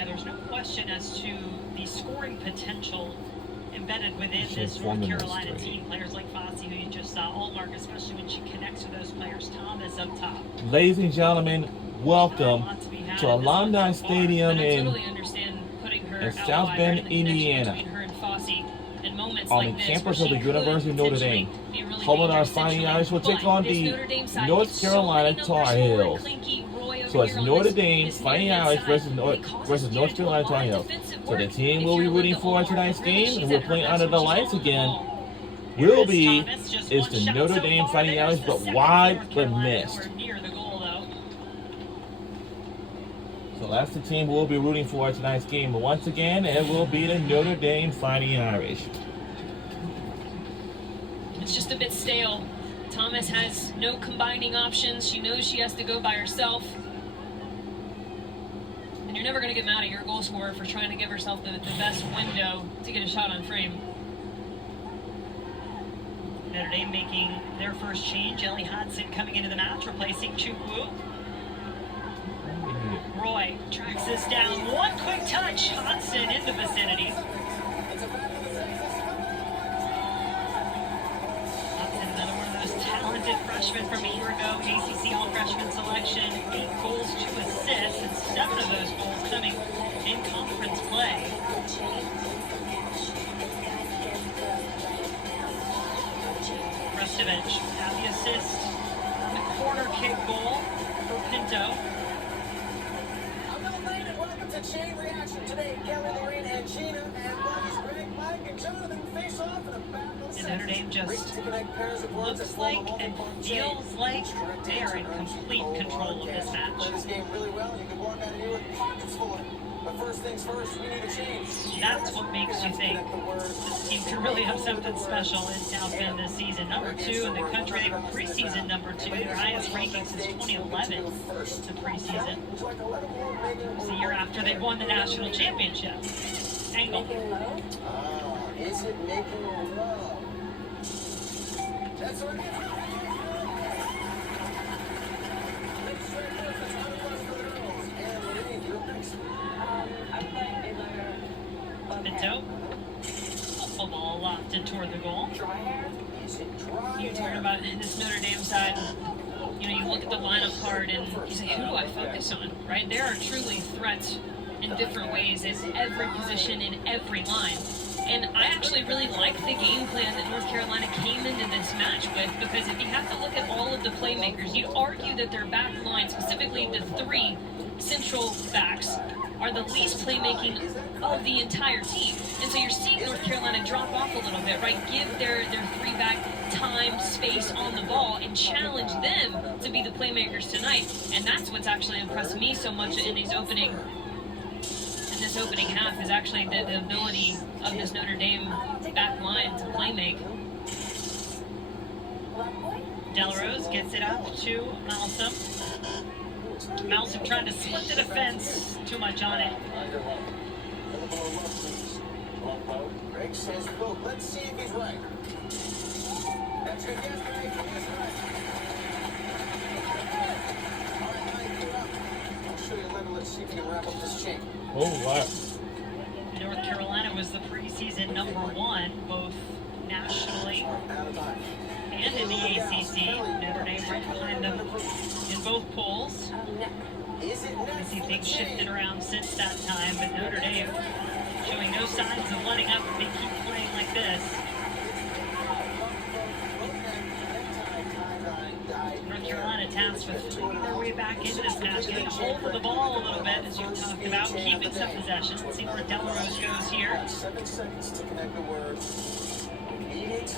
Yeah, there's no question as to the scoring potential embedded within this North Carolina team. Players like Fossey, who you just saw, Allmark, especially when she connects with those players. Thomas up top. Ladies and gentlemen, welcome to Alumni Stadium in South Bend, Indiana, on the campus of the University of Notre Dame. Home of our Fighting Irish will take on the North Carolina Tar Heels. So it's Notre Dame Fighting Irish versus North Carolina Tar Heels. So the team we'll be rooting for tonight's game, and we're playing under the lights again, is the Notre Dame Fighting Irish, but wide but missed. So that's the team we'll be rooting for tonight's game. But once again, it will be the Notre Dame Fighting Irish. It's just a bit stale. Thomas has no combining options. She knows she has to go by herself. And you're never going to get mad at your goal scorer for trying to give herself the best window to get a shot on frame. Notre Dame making their first change. Ellie Hodson coming into the match, replacing Chukwu. Roy tracks this down. One quick touch. Hodson in the vicinity. Hodson, another one of those talented freshmen from a year ago. ACC All-Freshman selection. 8 goals, 2 assists, and 7 of those goals coming in conference play. Restovich had the assist on the corner kick goal for Pinto. Chain reaction today. Kelly, Lorraine, and Gina, and buddies Greg, Mike, and Jonathan face off in a battle. And Notre Dame just looks like and feels like they are in complete control of this match. Play this game really well. You can walk out of here with pockets full of it. But first things first, we need a change. That's what makes you think this team could really have something special in South Bend this season. Number 2 in the country. They were preseason number 2. Their highest ranking since 2011 to preseason. It was the year after they won the national championship. Angle. Is it making love? That's right. Pinto. A ball lofted toward the goal. You talking about this Notre Dame side. You know, you look at the lineup card and you say, who do I focus on, right? There are truly threats in different ways in every position, in every line. And I actually really like the game plan that North Carolina came into this match with, because if you have to look at all of the playmakers, you'd argue that their back line, specifically the 3 central backs, are the least playmaking of the entire team. And so you're seeing North Carolina drop off a little bit, right? Give their 3-back time, space on the ball, and challenge them to be the playmakers tonight. And that's what's actually impressed me so much in this opening half, is actually the ability of this Notre Dame back line to play make. Delrose gets it up to Malsom. Malsom trying to split the defense. Too much on it. Greg says, look, let's see if he's right. That's good. Yes, Greg. Yes, right. All right, Mike, you're up. I'll show you later. Let's see if we can wrap up this chain. Oh, wow. North Carolina was the preseason number 1, both nationally and in the ACC. Notre Dame right behind them in both polls. We see things shifted around since that time, but Notre Dame showing no signs of letting up if they keep playing like this. North Carolina tasked with finding their way back into this match, getting a hold of the ball a little bit, as you talked about, keeping some possession. Let's see where Delrose goes here. 7 seconds to connect the word. Immediate.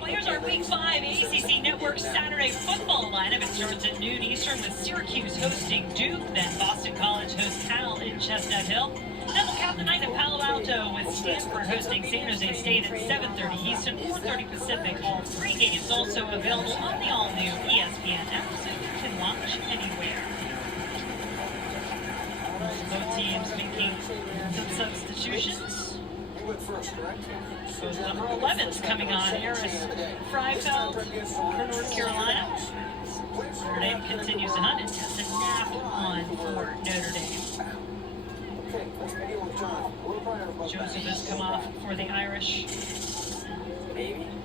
Well, here's our Week 5 ACC Network Saturday football lineup. It starts at noon Eastern with Syracuse hosting Duke, then Boston College hosts Cal in Chestnut Hill. Then we'll cap the night in Palo Alto with Stanford hosting San Jose State at 7:30 Eastern, 4:30 Pacific. All 3 games also available on the all-new ESPN app, so you can watch anywhere. Both teams making some substitutions. Both number 11's coming on. IRSH Freifeld for North Carolina. Notre Dame continues to hunt, and Tessa Knapp on for Notre Dame. Okay, let's begin with John. Joseph has come off for the Irish.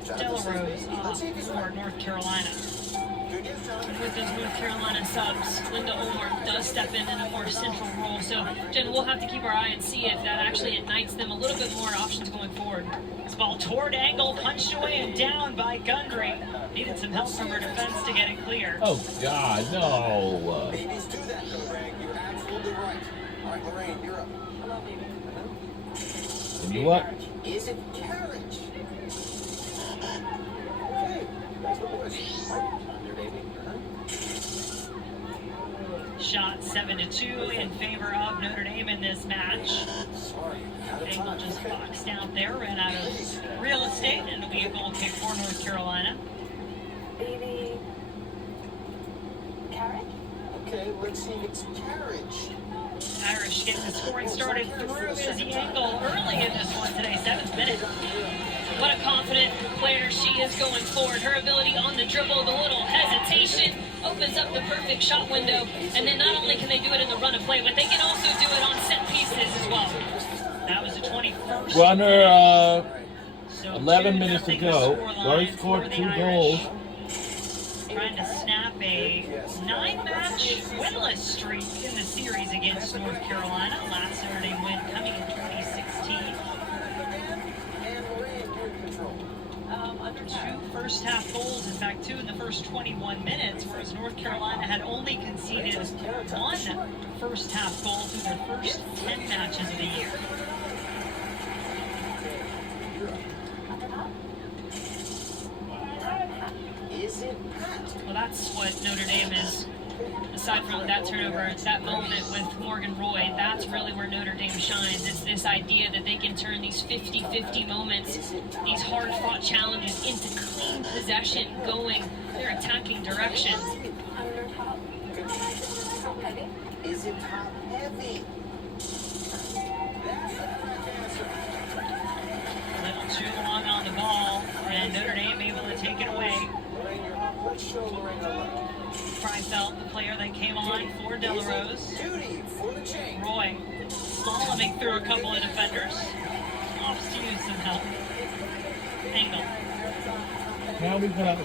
Delarose off for North Carolina. And with those North Carolina subs, Linda Olmark does step in a more central role. So, Jen, we'll have to keep our eye and see if that actually ignites them a little bit more options going forward. This ball toward angle, punched away and down by Gundry. Needed some help from her defense to get it clear. Oh, God, no. Babies do that, though, Greg. You're absolutely right. All right, Lorraine, you're up. Hello, baby. And you what? Is it carriage? Okay, that's the voice. Your baby. Shot 7-2 in favor of Notre Dame in this match. Sorry, out of Angle time. just boxed out there, ran out of real estate, and it'll be a goal kick for North Carolina. Baby. Carrot? Okay, let's see if it's carriage. Irish getting the scoring started through Izzy Angle early in this one today, 7th minute. What a confident player she is going forward. Her ability on the dribble, the little hesitation, opens up the perfect shot window. And then not only can they do it in the run of play, but they can also do it on set pieces as well. That was the 21st. We're under So 11 minutes to 2-0 go. scoreline Already for scored the 2 Irish. goals. Trying to snap a 9-match winless streak in the series against North Carolina. Last Saturday win coming in 2016. And Lorraine, you're in control. Under 2 first-half goals, in fact 2 in the first 21 minutes, whereas North Carolina had only conceded 1 first-half goal through their first 10 matches of the year. Is it Pat? Well, that's what Notre Dame is. Aside from that turnover, that moment with Morgan Roy, that's really where Notre Dame shines. It's this idea that they can turn these 50-50 moments, these hard-fought challenges into clean possession, going their attacking direction. Under top. Top heavy. Is it top heavy? That's the correct answer. A little too long on the ball, and Notre Dame able to take it away. Lorraine, you're up. Let's show Lorraine our love. Freifeld, the player that came on for Delarose. Duty for the chain. Roy slaloming through a couple of defenders. Offs to use some help. Angle. Now we got.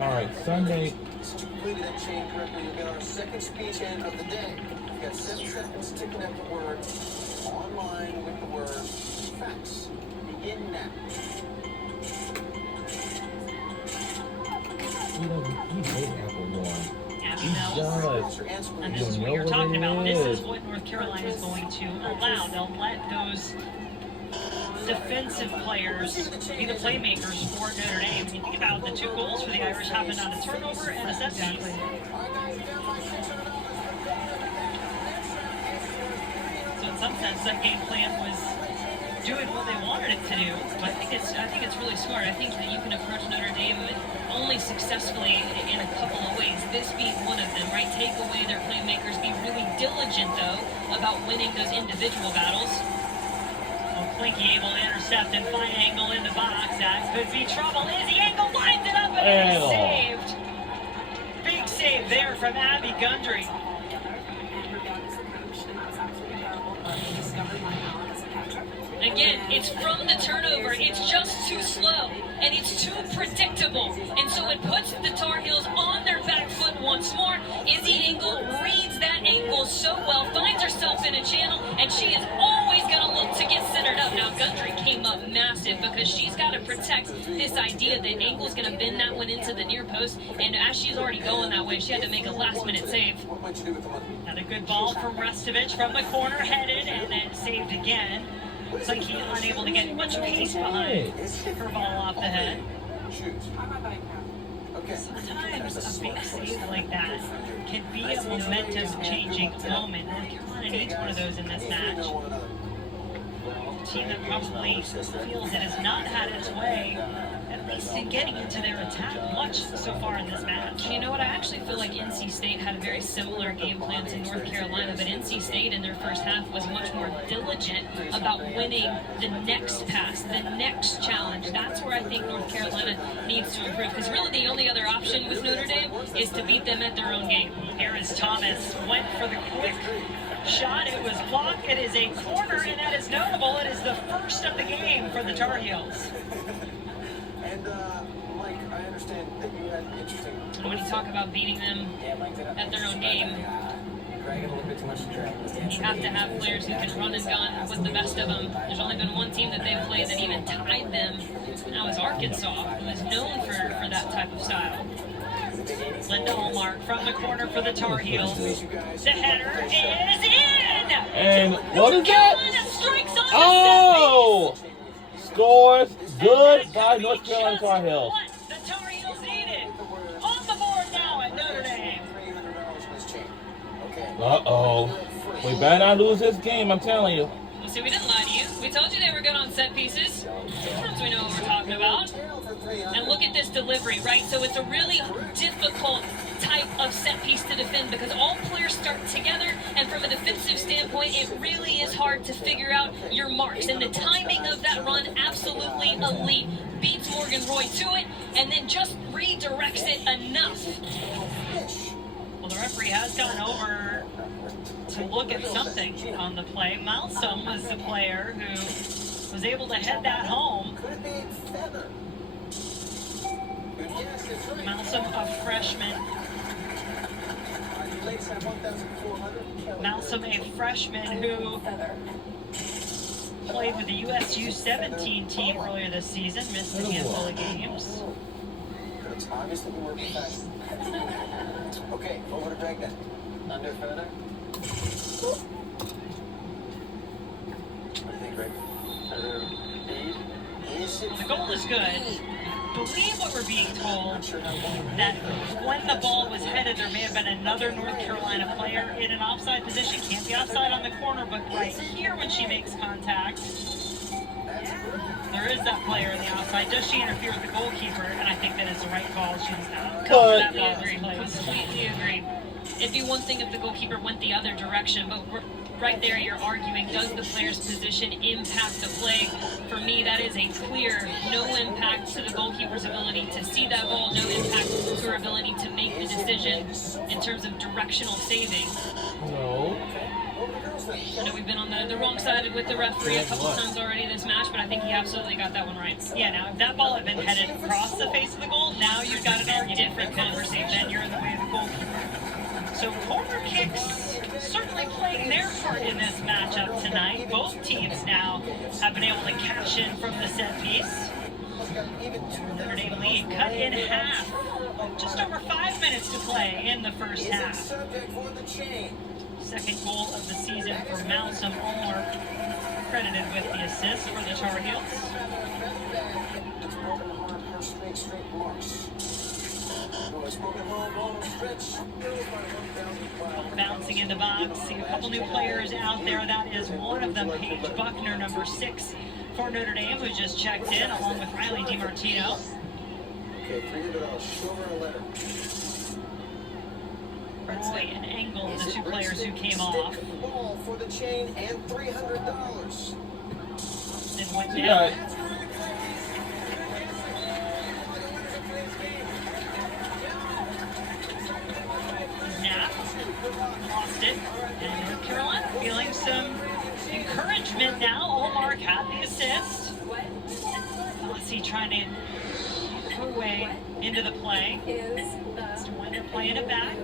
Alright, Sunday. Since you completed that chain correctly, you'll get our second speech end of the day. You got 7 seconds to connect the word online with the word facts. Begin now. He hates Apple One. Abby He Mills. does. And this is what you're talking about. This is what North Carolina is going to allow. They'll let those defensive players be the playmakers for Notre Dame. When you think about the 2 goals for the Irish happened on a turnover and a set piece. So in some sense, that game plan was doing what they wanted it to do. But I think it's really smart. I think that you can approach Notre Dame only successfully in a couple of ways. This being one of them, right? Take away their playmakers. Be really diligent though about winning those individual battles. Well, Plinky able to intercept and find Angle in the box. That could be trouble. Izzy Angle lines it up and it is saved. Big save there from Abby Gundry. Again, it's from the turnover. It's just too slow, and it's too predictable. And so it puts the Tar Heels on their back foot once more. Izzy Angle reads that angle so well, finds herself in a channel, and she is always going to look to get centered up. Now, Gundry came up massive because she's got to protect this idea that Angle's going to bend that one into the near post, and as she's already going that way, she had to make a last-minute save. What might you do with the money? Another good ball from Restovich from the corner, headed, and then saved again. Looks like he's unable to get much pace behind her ball off the head. Shoot. Okay. Sometimes a big save like that can be a momentum-changing moment. North Carolina needs one of those in this match. A team that probably feels it has not had its way at least in getting into their attack much so far in this match. You know what? I actually feel like NC State had a very similar game plan to North Carolina, but NC State in their first half was much more diligent about winning the next pass, the next challenge. That's where I think North Carolina needs to improve, because really the only other option with Notre Dame is to beat them at their own game. Here is Thomas, went for the quick shot. It was blocked. It is a corner, and that is notable. It is the first of the game for the Tar Heels. And, Mike, I understand that you had interesting... And when you talk about beating them at their own game, you have to have players who can run and gun with the best of them. There's only been one team that they've played that even tied them, and that was Arkansas, who is known for that type of style. Linda Hallmark from the corner for the Tar Heels. The header is in! And what is that? Carolina strikes on Oh! Scores good the by North Carolina Tar Heels. What the Tar Heels needed. On the board now at Notre Dame. Uh-oh. We better not lose this game, I'm telling you. Well, see, we didn't lie to you. We told you they were good on set pieces. Sometimes we know what we're talking about. And look at this delivery, right? So it's a really difficult type of set piece to defend because all players start together, and from a defensive standpoint, it really is hard to figure out your marks. And the timing of that run, absolutely elite. Beats Morgan Roy to it, and then just redirects it enough. Well, the referee has gone over to look at something on the play. Malsom was the player who was able to head that home. Could it be Feather? Yes, it's right. Malsom, a freshman. Ladies have 1,400. Malsom, a freshman who played with the USU 17 team earlier this season, missed a handful of games. It's obviously been working fast. Okay, over to Dragnet. Under Feather. What do you think, Greg? Feather lead? The goal is good. Believe what we're being told, that when the ball was headed, there may have been another North Carolina player in an offside position. Can't be offside on the corner, but right here when she makes contact, there is that player in the offside. Does she interfere with the goalkeeper? And I think that is the right call. She does not cover that ball very close. Completely agree. It'd be one thing if the goalkeeper went the other direction, but right there you're arguing, does the player's position impact the play? For me, that is a clear no impact to the goalkeeper's ability to see that ball, no impact to her ability to make the decision in terms of directional saving. No. I know we've been on the wrong side with the referee a couple times already this match, but I think he absolutely got that one right. Yeah, now if that ball had been headed across the face of the goal, now you've got an argument. Different conversation. Then you're in the way of the goalkeeper. So corner kicks certainly playing their part in this matchup tonight. Both teams now have been able to cash in from the set piece. Notre Dame lead cut in half. Just over 5 minutes to play in the first half. Second goal of the season for Malsom. Ulmer credited with the assist for the Tar Heels. Bouncing in the box, see a couple new players out there. That is one of them, Paige Buckner, number 6 for Notre Dame, who just checked in, along with Riley DiMartino. Okay, $300. Show her a letter. Roy and Engel, the two players who came off. Ball for the chain and $300. Then went down. Yeah. Snap, lost it, and North Carolina feeling some encouragement now. Olmark had the assist. Fossey trying to get her way into the play. Just went to playing it back.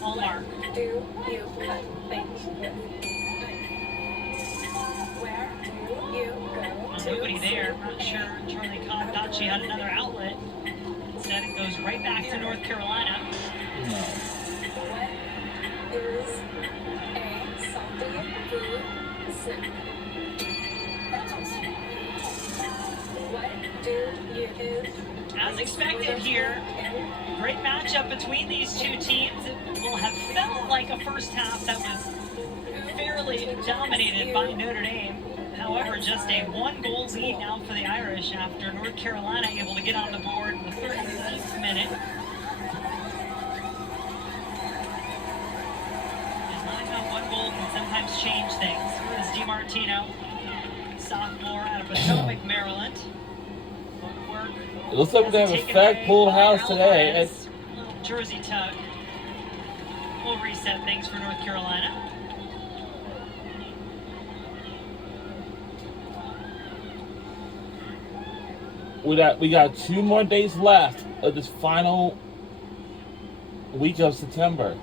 Olmark. Do you cut things? Where do you go to? Nobody there. Not sure Charlie Cobb thought she had another outlet. Instead, it goes right back to North Carolina. No. What is a salty food snack? What do you do? As expected here, great matchup between these two teams. It will have felt like a first half that was fairly clearly dominated by Notre Dame. However, just a 1-goal lead now for the Irish after North Carolina able to get on the board in the 39th minute. And like how 1 goal can sometimes change things. Here's DiMartino, sophomore out of Potomac, Maryland. Footwork. It looks like we're going to have a fat full house today. Little jersey tug will reset things for North Carolina. We got 2 more days left of this final week of September.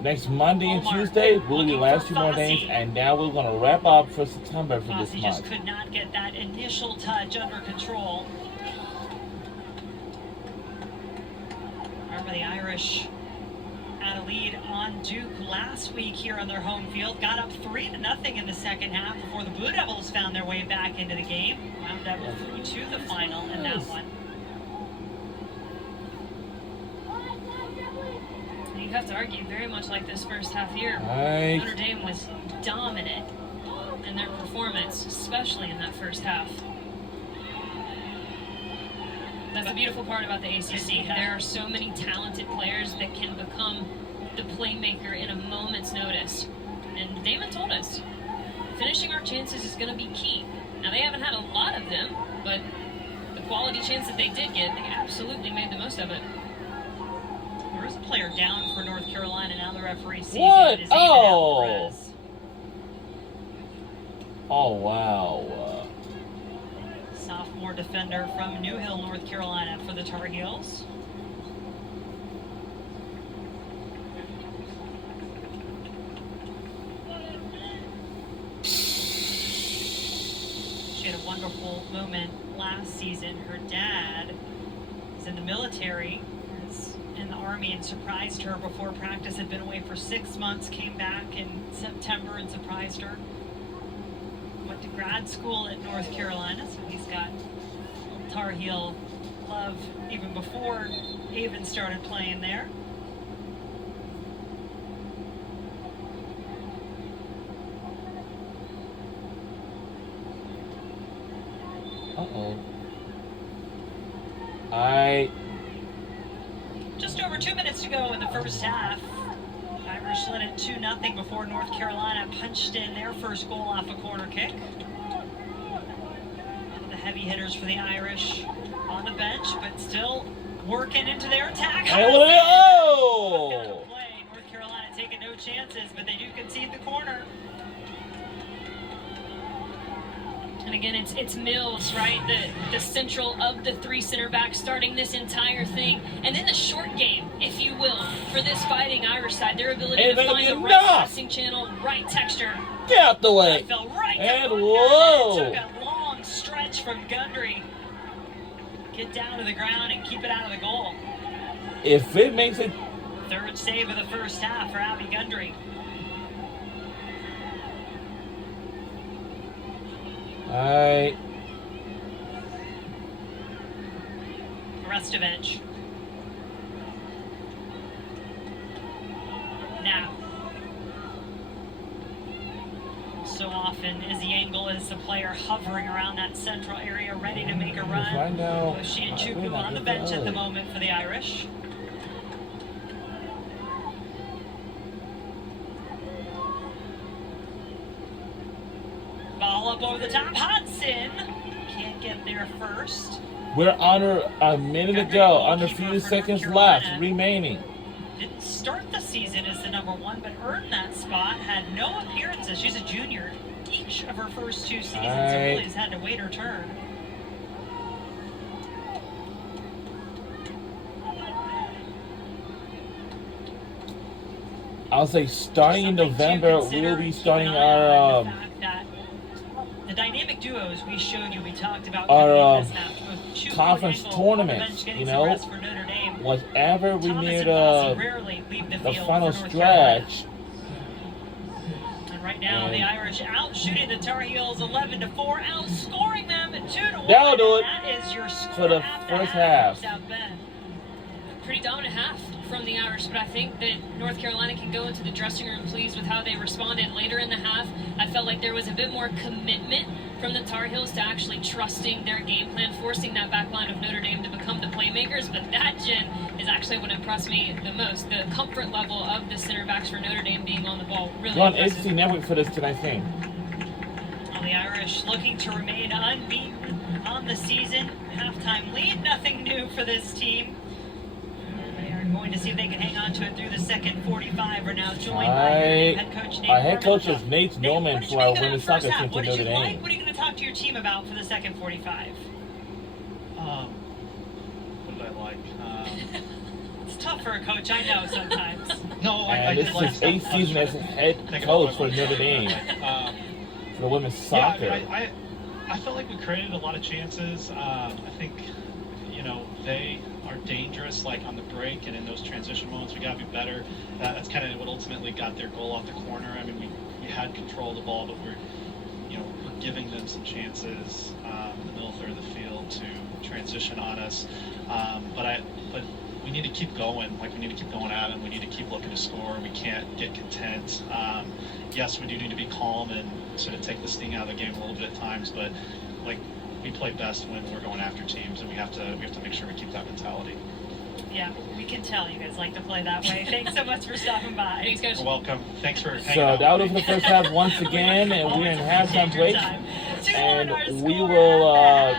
Next Monday and Tuesday will be the last 2 more days, and now we're going to wrap up for September for this Fossey month. just could not get that initial touch under control. Remember, the Irish had a lead on Duke last week here on their home field. Got up 3-0 in the second half before the Blue Devils found their way back into the game. Wound up through to the final in that one. You have to argue, very much like this first half here, Notre Dame was dominant in their performance, especially in that first half. That's the beautiful part about the ACC. There are so many talented players that can become the playmaker in a moment's notice. And Damon told us, finishing our chances is going to be key. Now, they haven't had a lot of them, but the quality chance that they did get, they absolutely made the most of it. There is a player down for North Carolina. Now the referee sees What? it. Oh, wow. Sophomore defender from New Hill, North Carolina for the Tar Heels. She had a wonderful moment last season. Her dad is in the military, is in the Army, and surprised her before practice. Had been away for 6 months, came back in September and surprised her. Went to grad school at North Carolina, so he's got Tar Heel love even before Haven started playing there. Just over 2 minutes to go in the first half. Irish led it 2-0 before North Carolina punched in their first goal off a corner kick. One of the heavy hitters for the Irish on the bench, but still working into their attack. Oh! North Carolina taking no chances, but they do concede the corner. And again, it's Mills, right? The central of the 3 center backs starting this entire thing. And then the short game, if you will, for this Fighting Irish side. Their ability to find the right passing channel, right texture. Get out the way. Fell right and to whoa. Took a long stretch from Gundry. Get down to the ground and keep it out of the goal. If it makes it... Third save of the first half for Abby Gundry. Restovich. Now. So often Izzy Engel is the player hovering around that central area, ready to make a run. Right now, She and Chukwu on the bench at the moment for the Irish. Ball up over the top. Hudson can't get there first. We're under a minute to go, under a few seconds left remaining. Didn't start the season as the #1, but earned that spot. Had no appearances. She's a junior each of her first 2 seasons, so really has had to wait her turn. I'll say starting in November, we'll be starting our the dynamic duos we showed you, we talked about our conference tournaments, you know, whatever we near the final stretch. And right now, the Irish out shooting the Tar Heels 11-4, outscoring them 2-1. That'll do it That is your score for the first half. South Bend. Pretty dominant half from the Irish, but I think that North Carolina can go into the dressing room pleased with how they responded later in the half. I felt like there was a bit more commitment from the Tar Heels to actually trusting their game plan, forcing that back line of Notre Dame to become the playmakers. But that, Jen, is actually what impressed me the most. The comfort level of the center backs for Notre Dame being on the ball. Really Ron impressive. HC Network for this tonight's game. Well, the Irish looking to remain unbeaten on the season. Halftime lead, nothing new for this team. They are going to see if they can hang on to it through the second 45. We're now joined by head coach Nate. Our head coach Norman. is Nate Norman What did you for our make of that women's first soccer half? team to What did Notre you Dame. like? What are you going to talk to your team about for the second 45? What did I like? It's tough for a coach, I know sometimes. No, I And did this like is his eighth season as head Think about coach what for I was Notre saying. Dame for the women's Yeah, soccer. I felt like we created a lot of chances. I think, they are dangerous, like on the break and in those transition moments. We got to be better. That's kind of what ultimately got their goal off the corner. I mean, we had control of the ball, but we're giving them some chances in the middle third of the field to transition on us. But we need to keep going. Like, we need to keep going at them. We need to keep looking to score. We can't get content. Yes, we do need to be calm and sort of take the sting out of the game a little bit at times, but we play best when we're going after teams, and we have to make sure we keep that mentality. Yeah, we can tell you guys like to play that way. Thanks so much for stopping by. Thanks, Coach. You're welcome. Thanks for hanging So out. that was the first half once again, and we're in halftime break. And we will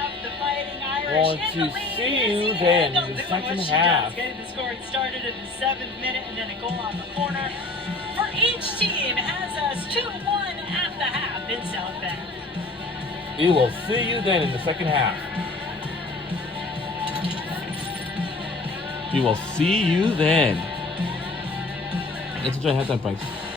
going to see you then in the second half. Getting the scoring started in the 7th minute, and then a goal on the corner for each team has us 2-1 at the half in South Bend. We will see you then in the second half. We will see you then. Let's enjoy halftime breaks.